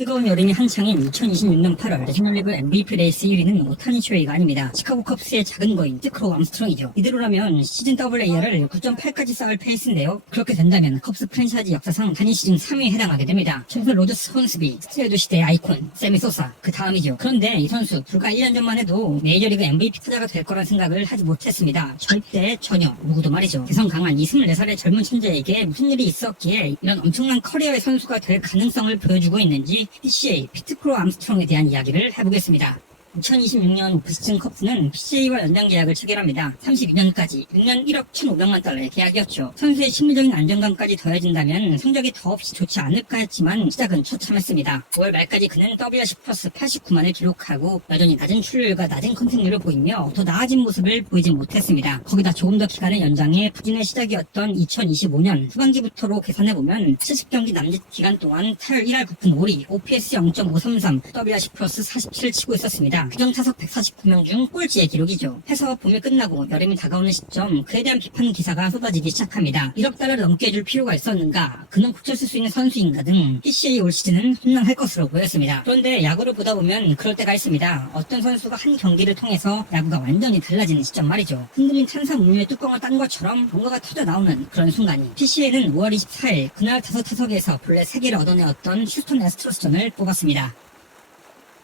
뜨거운 여름이 한창인 2026년 8월 내셔널리그 MVP 레이스 1위는 오타니 쇼헤이가 아닙니다. 시카고 컵스의 작은 거인 티크로 암스트롱이죠. 이대로라면 시즌 WAR을 9.8까지 쌓을 페이스인데요. 그렇게 된다면 컵스 프랜차이즈 역사상 단일 시즌 3위에 해당하게 됩니다. 최근 로저스 혼스비, 스트레이도 시대의 아이콘 세미 소사 그 다음이죠. 그런데 이 선수 불과 1년 전만 해도 메이저리그 MVP 타자가 될 거란 생각을 하지 못했습니다. 절대 전혀 누구도 말이죠. 개성 강한 24살의 젊은 천재에게 무슨 일이 있었기에 이런 엄청난 커리어의 선수가 될 가능성을 보여주고 있는지 PCA 피트크로 암스트롱에 대한 이야기를 해보겠습니다. 2026년 오프시즌 컵스는 PCA와 연장 계약을 체결합니다. 32년까지 6년 1억 1,500만 달러의 계약이었죠. 선수의 심리적인 안정감까지 더해진다면 성적이 더없이 좋지 않을까 했지만 시작은 처참했습니다. 5월 말까지 그는 WRC 플러스 89만을 기록하고 여전히 낮은 출루율과 낮은 컨택률을 보이며 더 나아진 모습을 보이지 못했습니다. 거기다 조금 더 기간을 연장해 부진의 시작이었던 2025년 후반기부터로 계산해보면 70경기 남짓 기간 동안 타율 1할 9푼 5리, OPS 0.533, WRC 플러스 47을 치고 있었습니다. 규정 타석 149명 중 꼴찌의 기록이죠. 해서 봄이 끝나고 여름이 다가오는 시점 그에 대한 비판 기사가 쏟아지기 시작합니다. 1억 달러를 넘게 해줄 필요가 있었는가, 그는 고쳤을 수 있는 선수인가 등 PCA 올 시즌은 험난할 것으로 보였습니다. 그런데 야구를 보다 보면 그럴 때가 있습니다. 어떤 선수가 한 경기를 통해서 야구가 완전히 달라지는 시점 말이죠. 흔들린 탄산음료의 뚜껑을 딴 것처럼 뭔가가 터져 나오는 그런 순간이 PCA는 5월 24일 그날 5타석에서 본래 3개를 얻어내었던 휴스턴 애스트로스전을 뽑았습니다.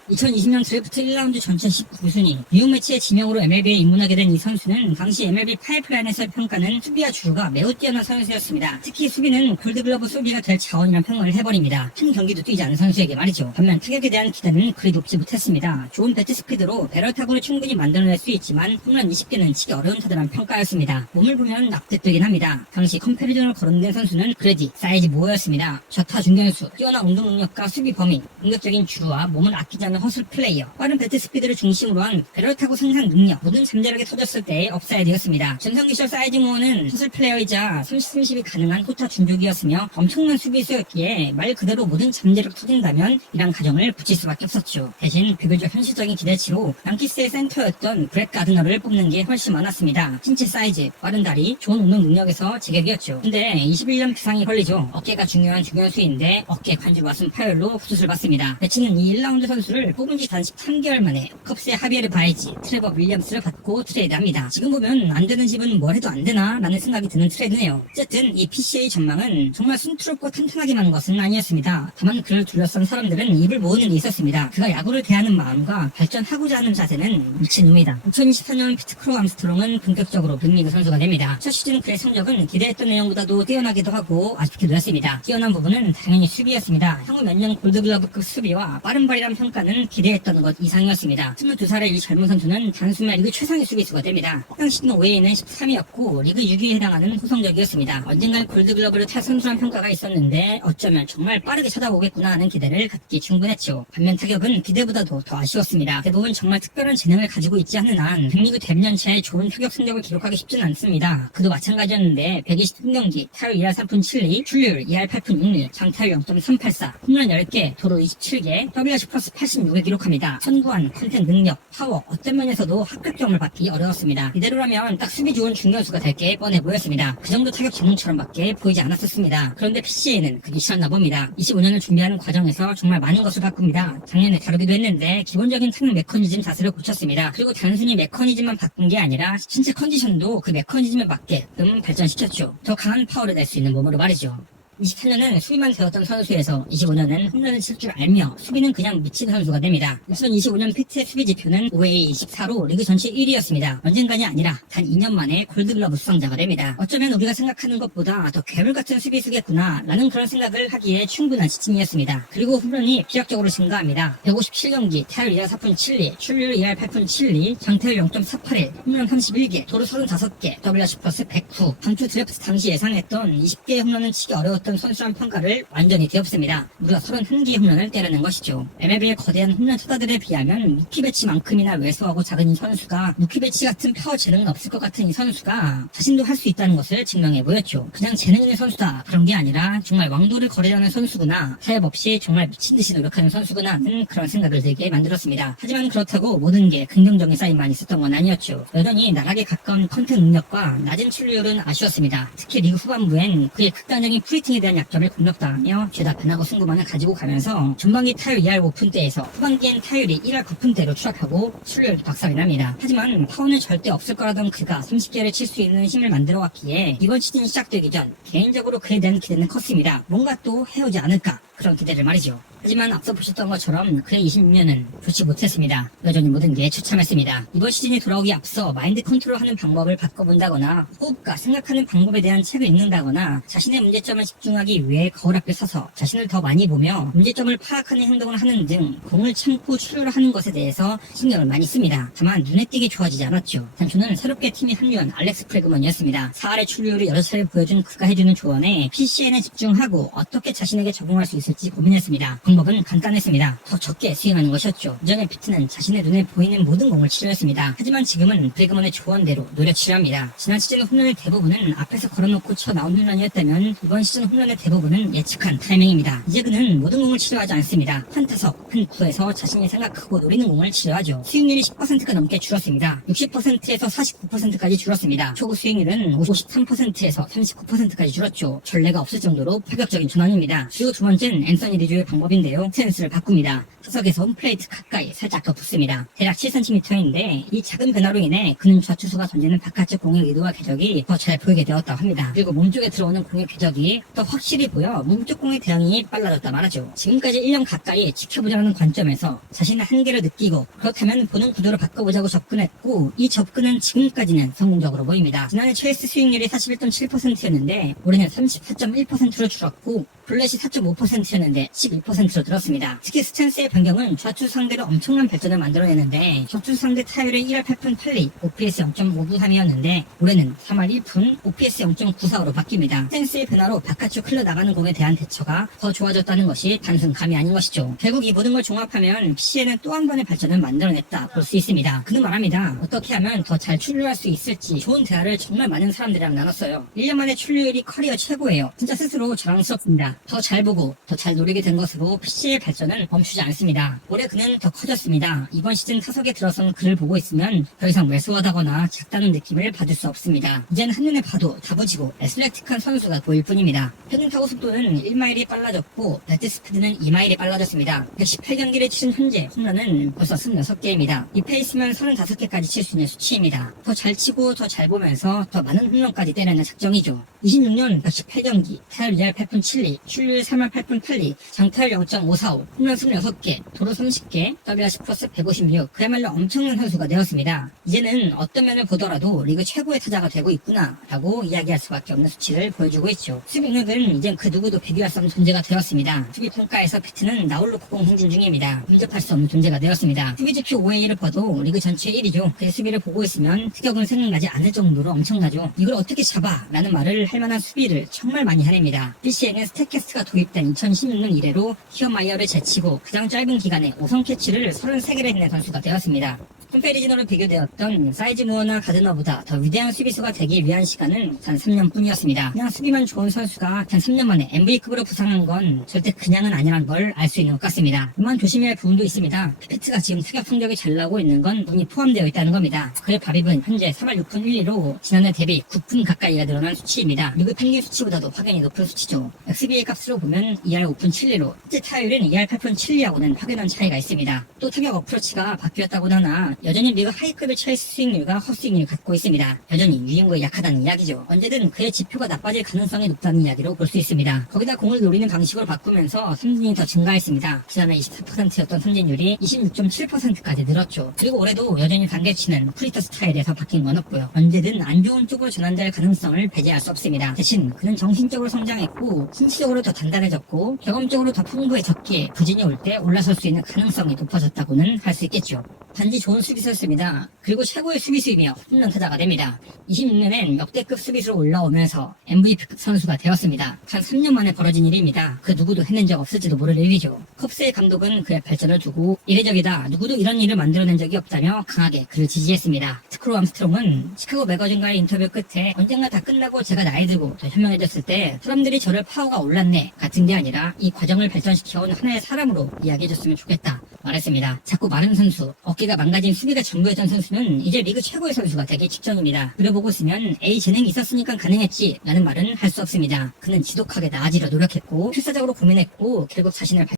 2020년 드래프트 1라운드 전체 19순위, 뉴욕 매치의 지명으로 MLB에 입문하게 된 이 선수는 당시 MLB 파이프라인에서의 평가는 수비와 주루가 매우 뛰어난 선수였습니다. 특히 수비는 골드글러브 소비가 될 자원이란 평을 해버립니다. 한 경기도 뛰지 않은 선수에게 말이죠. 반면 타격에 대한 기대는 그리 높지 못했습니다. 좋은 배트 스피드로 배럴 타구를 충분히 만들어낼 수 있지만 홈런 20개는 치기 어려운 타자란 평가였습니다. 몸을 보면 납득되긴 합니다. 당시 컴패리즌을 거론된 선수는 그레디, 사이즈 모어였습니다. 좌타 중견수, 뛰어난 운동 능력과 수비 범위, 공격적인 주루와 몸을 아끼지 않는 허슬 플레이어, 빠른 배트 스피드를 중심으로 한 배럴 타구 생산 능력, 모든 잠재력이 터졌을 때의 업사이드였습니다. 전성기 시절 사이즈 모어는 허슬 플레이어이자 30-30이 가능한 호타 준족이었으며 엄청난 수비수였기에 말 그대로 모든 잠재력 터진다면 이란 가정을 붙일 수밖에 없었죠. 대신 비교적 현실적인 기대치로 양키스의 센터였던 브렛 가드너를 뽑는 게 훨씬 많았습니다. 신체 사이즈, 빠른 다리, 좋은 운동 능력에서 제격이었죠. 근데 21년 부상이 걸리죠. 어깨가 중요한 중견수인데 어깨 관절 와순 파열로 후수술 받습니다. 배치는 이 1라운드 선수를 뽑은 지 단식 3개월 만에 컵스의 하비에르 바이지, 트레버 윌리엄스를 받고 트레이드합니다. 지금 보면 안 되는 집은 뭘 해도 안 되나 라는 생각이 드는 트레이드네요. 어쨌든 이 PCA 전망은 정말 순투롭고 탄탄하기만 한 것은 아니었습니다. 다만 그를 둘러싼 사람들은 입을 모으는 게 있었습니다. 그가 야구를 대하는 마음과 발전하고자 하는 자세는 미친놈이다. 2024년 피트크로 암스트롱은 본격적으로 빅리그 선수가 됩니다. 첫 시즌 그의 성적은 기대했던 내용보다도 뛰어나기도 하고 아쉽기도 했습니다. 뛰어난 부분은 당연히 수비였습니다. 향후 몇 년 골드글러브급 수비와 빠른 발이란 평가는 기대했던 것 이상이었습니다. 22살의 이 젊은 선수는 단숨에 리그 최상의 수비수가 됩니다. 해당 시즌 5회에는 13위였고 리그 6위에 해당하는 후성적이었습니다. 언젠간 골드글러브를 탈 선수란 평가가 있었는데 어쩌면 정말 빠르게 쳐다보겠구나 하는 기대를 갖기 충분했죠. 반면 타격은 기대보다도 더 아쉬웠습니다. 대부분 정말 특별한 재능을 가지고 있지 않는 한 빅리그 데뷔년차에 좋은 타격 성적을 기록하기 쉽지는 않습니다. 그도 마찬가지였는데 123경기, 타율 2할 3푼 7리, 출루율 2할 8푼 6리, 장타율 0.384, 홈런 10개, 도루 27개, WRC 플러스 86을 기록합니다. 선구안, 컨택 능력, 파워, 어떤 면에서도 합격점을 받기 어려웠습니다. 이대로라면 딱 수비 좋은 중견수가 될 게 뻔해 보였습니다. 그 정도 타격 재능처럼밖에 보이지 않았었습니다. 그런데 PCA는 그게 싫었나 봅니다. 25년을 준비하는 과정에서 정말 많은 것을 바꿉니다. 작년에 다루기도 했는데 기본적인 타격 메커니즘 자세를 고쳤습니다. 그리고 단순히 메커니즘만 바꾼 게 아니라 신체 컨디션도 그 메커니즘에 맞게끔 발전시켰죠. 더 강한 파워를 낼 수 있는 몸으로 말이죠. 24년은 수비만 되었던 선수에서 25년은 홈런을 칠 줄 알며 수비는 그냥 미친 선수가 됩니다. 2025년 팩트의 수비 지표는 5회 24로 리그 전체 1위였습니다. 언젠간이 아니라 단 2년 만에 골드글러브 수상자가 됩니다. 어쩌면 우리가 생각하는 것보다 더 괴물 같은 수비수겠구나 라는 그런 생각을 하기에 충분한 시즌이었습니다. 그리고 홈런이 비약적으로 증가합니다. 157경기, 타율 2할 4푼 7리, 출루율 2할 8푼 7리, 장타율 0.481, 홈런 31개, 도루 35개, WRC 플러스 109. 당초 드래프트 당시 예상했던 20개의 홈런은 치기 어려웠던 선수란 평가를 완전히 뒤엎습니다. 무려 31개의 홈런을 때려낸 것이죠. MLB의 거대한 홈런 타자들에 비하면 무키 배치만큼이나 왜소하고 작은 이 선수가 무키 배치 같은 파워 재능은 없을 것 같은 이 선수가 자신도 할 수 있다는 것을 증명해 보였죠. 그냥 재능 있는 선수다 그런 게 아니라 정말 왕도를 거래하는 선수구나, 타협 없이 정말 미친 듯이 노력하는 선수구나 하는 그런 생각을 들게 만들었습니다. 하지만 그렇다고 모든 게 긍정적인 사인만 있었던 건 아니었죠. 여전히 나락에 가까운 컨택 능력과 낮은 출루율은 아쉬웠습니다. 특히 리그 후반부엔 그의 극단적인 프리팅에 타이밍에 대한 약점을 공격당하며 죄다 변화구 승부만을 가지고 가면서 전반기 타율 2할 5푼대에서 후반기엔 타율이 1할 9푼대로 추락하고 출루율도 박살이 납니다. 하지만 파워는 절대 없을 거라던 그가 30개를 칠 수 있는 힘을 만들어왔기에 이번 시즌이 시작되기 전 개인적으로 그에 대한 기대는 컸습니다. 뭔가 또 해오지 않을까 그런 기대를 말이죠. 하지만 앞서 보셨던 것처럼 그의 26년은 좋지 못했습니다. 여전히 모든 게 처참했습니다. 이번 시즌이 돌아오기 앞서 마인드 컨트롤하는 방법을 바꿔본다거나 호흡과 생각하는 방법에 대한 책을 읽는다거나 자신의 문제점을 집중하기 위해 거울 앞에 서서 자신을 더 많이 보며 문제점을 파악하는 행동을 하는 등 공을 참고 출루를 하는 것에 대해서 신경을 많이 씁니다. 다만 눈에 띄게 좋아지지 않았죠. 단초는 새롭게 팀에 합류한 알렉스 프레그먼이었습니다. 4할의 출루율을 여러 차례 보여준 그가 해주는 조언에 PCN에 집중하고 어떻게 자신에게 적응할 수 있을지 고민했습니다. 방법은 간단했습니다. 더 적게 스윙하는 것이었죠. 이전에 피트는 자신의 눈에 보이는 모든 공을 치료했습니다. 하지만 지금은 브레그먼의 조언대로 노력 치료합니다. 지난 시즌 홈런의 대부분은 앞에서 걸어놓고 쳐 나온 홈런이었다면 이번 시즌 홈런의 대부분은 예측한 타이밍입니다. 이제 그는 모든 공을 치료하지 않습니다. 한 타석, 한 구에서 자신이 생각하고 노리는 공을 치료하죠. 수익률이 10%가 넘게 줄었습니다. 60%에서 49%까지 줄었습니다. 초구 수익률은 53%에서 39%까지 줄었죠. 전례가 없을 정도로 파격적인 전환입니다. 그리고 두 번째는 앤서니 리조의 방법인데요. 스탠스를 바꿉니다. 타석에서 홈플레이트 가까이 살짝 더 붙습니다. 대략 7cm인데 이 작은 변화로 인해 그는 좌투수가 던지는 바깥쪽 공의 의도와 궤적이 더 잘 보이게 되었다고 합니다. 그리고 몸쪽에 들어오는 공의 궤적이 더 확실히 보여 몸쪽 공의 대응이 빨라졌다 말하죠. 지금까지 1년 가까이 지켜보자는 관점에서 자신의 한계를 느끼고 그렇다면 보는 구도를 바꿔보자고 접근했고 이 접근은 지금까지는 성공적으로 보입니다. 지난해 최애스 수익률이 41.7%였는데 올해는 34.1%로 줄었고 블렛이 4.5%였는데 12%로 늘었습니다. 특히 스탠스의 변경은 좌투 상대로 엄청난 발전을 만들어내는데 적투 상대 타율의 1할 8푼 8리, OPS 0.593이었는데 올해는 3할 1푼, OPS 0.94로 바뀝니다. 스탠스의 변화로 바깥쪽 흘러나가는 공에 대한 대처가 더 좋아졌다는 것이 단순 감이 아닌 것이죠. 결국 이 모든 걸 종합하면 PCN은 또 한 번의 발전을 만들어냈다 볼 수 있습니다. 그는 말합니다. 어떻게 하면 더 잘 출루할 수 있을지 좋은 대화를 정말 많은 사람들이랑 나눴어요. 1년 만에 출루율이 커리어 최고예요. 진짜 스스로 자랑스럽습니다. 더 잘 보고 더 잘 노리게 된 것으로 PC의 발전은 멈추지 않습니다. 올해 그는 더 커졌습니다. 이번 시즌 타석에 들어선 그를 보고 있으면 더 이상 왜소하다거나 작다는 느낌을 받을 수 없습니다. 이젠 한눈에 봐도 다부지고 애슬레틱한 선수가 보일 뿐입니다. 평균 타구 속도는 1마일이 빨라졌고 배트 스피드는 2마일이 빨라졌습니다. 118경기를 치른 현재 홈런은 벌써 26개입니다. 이 페이스면 35개까지 칠 수 있는 수치입니다. 더 잘 치고 더 잘 보면서 더 많은 홈런까지 때리는 작정이죠. 26년 118경기, 타율 2할 8푼 7리, 출루율 3할 8푼 8리, 장타율 0.545, 홈런 26개, 도루 30개, WRC 플러스 156, 그야말로 엄청난 선수가 되었습니다. 이제는 어떤 면을 보더라도 리그 최고의 타자가 되고 있구나 라고 이야기할 수밖에 없는 수치를 보여주고 있죠. 수비 능력은 이젠 그 누구도 비교할 수 없는 존재가 되었습니다. 수비 평가에서 피트는 나홀로 고공 행진 중입니다. 근접할 수 없는 존재가 되었습니다. 수비 지표 OA를 봐도 리그 전체 1위죠. 그의 수비를 보고 있으면 타격은 생각나지 않을 정도로 엄청나죠. 이걸 어떻게 잡아? 라는 말을 할 만한 수비를 정말 많이 하냅니다. PCN은 스탯캐스트가 도입된 2016년 이래로 히어마이어를 제치고 가장 짧은 기간에 5성 캐치를 33개를 해낸 선수가 되었습니다. 컴페리즌으로 비교되었던 사이즈 무어나 가드너보다 더 위대한 수비수가 되기 위한 시간은 단 3년뿐이었습니다. 그냥 수비만 좋은 선수가 단 3년 만에 MVP급으로 부상한 건 절대 그냥은 아니란 걸 알 수 있는 것 같습니다. 다만 조심해야 할 부분도 있습니다. 피트가 지금 타격 성적이 잘 나오고 있는 건 운이 포함되어 있다는 겁니다. 그의 발입은 현재 3할 6푼 1리로 지난해 대비 9푼 가까이가 늘어난 수치입니다. 리그 평균 수치보다도 확연히 높은 수치죠. XBA 값으로 보면 2할 5푼 7리로 실제 타율은 2할 8푼 7리하고는 확연한 차이가 있습니다. 또 타격 어프로치가 바뀌었다고 하나 여전히 리그 하이급의 최스 수익률과 헛스윙률을 갖고 있습니다. 여전히 유인구에 약하다는 이야기죠. 언제든 그의 지표가 나빠질 가능성이 높다는 이야기로 볼 수 있습니다. 거기다 공을 노리는 방식으로 바꾸면서 삼진이 더 증가했습니다. 지난해 24%였던 삼진율이 26.7%까지 늘었죠. 그리고 올해도 여전히 단계치는 프리터 스타일에서 바뀐 건 없고요. 언제든 안 좋은 쪽으로 전환될 가능성을 배제할 수 없습니다. 대신 그는 정신적으로 성장했고 신체적으로 더 단단해졌고 경험적으로 더 풍부해졌기에 부진이 올 때 올라설 수 있는 가능성이 높아졌다고는 할 수 있겠죠. 단지 좋은 수비수였습니다. 그리고 최고의 수비수이며 홈런 타자가 됩니다. 26년엔 역대급 수비수로 올라오면서 MVP급 선수가 되었습니다. 단 3년 만에 벌어진 일입니다. 그 누구도 해낸 적 없을지도 모를 일이죠. 컵스의 감독은 그의 발전을 두고 이례적이다. 누구도 이런 일을 만들어낸 적이 없다며 강하게 그를 지지했습니다. 스크로 암스트롱은 시카고 매거진과의 인터뷰 끝에 언젠가 다 끝나고 제가 나이 들고 더 현명해졌을 때 사람들이 저를 파워가 올랐네 같은 게 아니라 이 과정을 발전시켜온 하나의 사람으로 이야기해줬으면 좋겠다. 말했습니다. 자꾸 마른 선수, 어깨가 망가진 수비가 전부였던 선수는 이제 리그 최고의 선수가 되기 직전입니다. 그려보고 쓰면 A 재능이 있었으니까 가능했지 라는 말은 할 수 없습니다. 그는 지독하게 나아지려 노력했고 필사적으로 고민했고 결국 자신을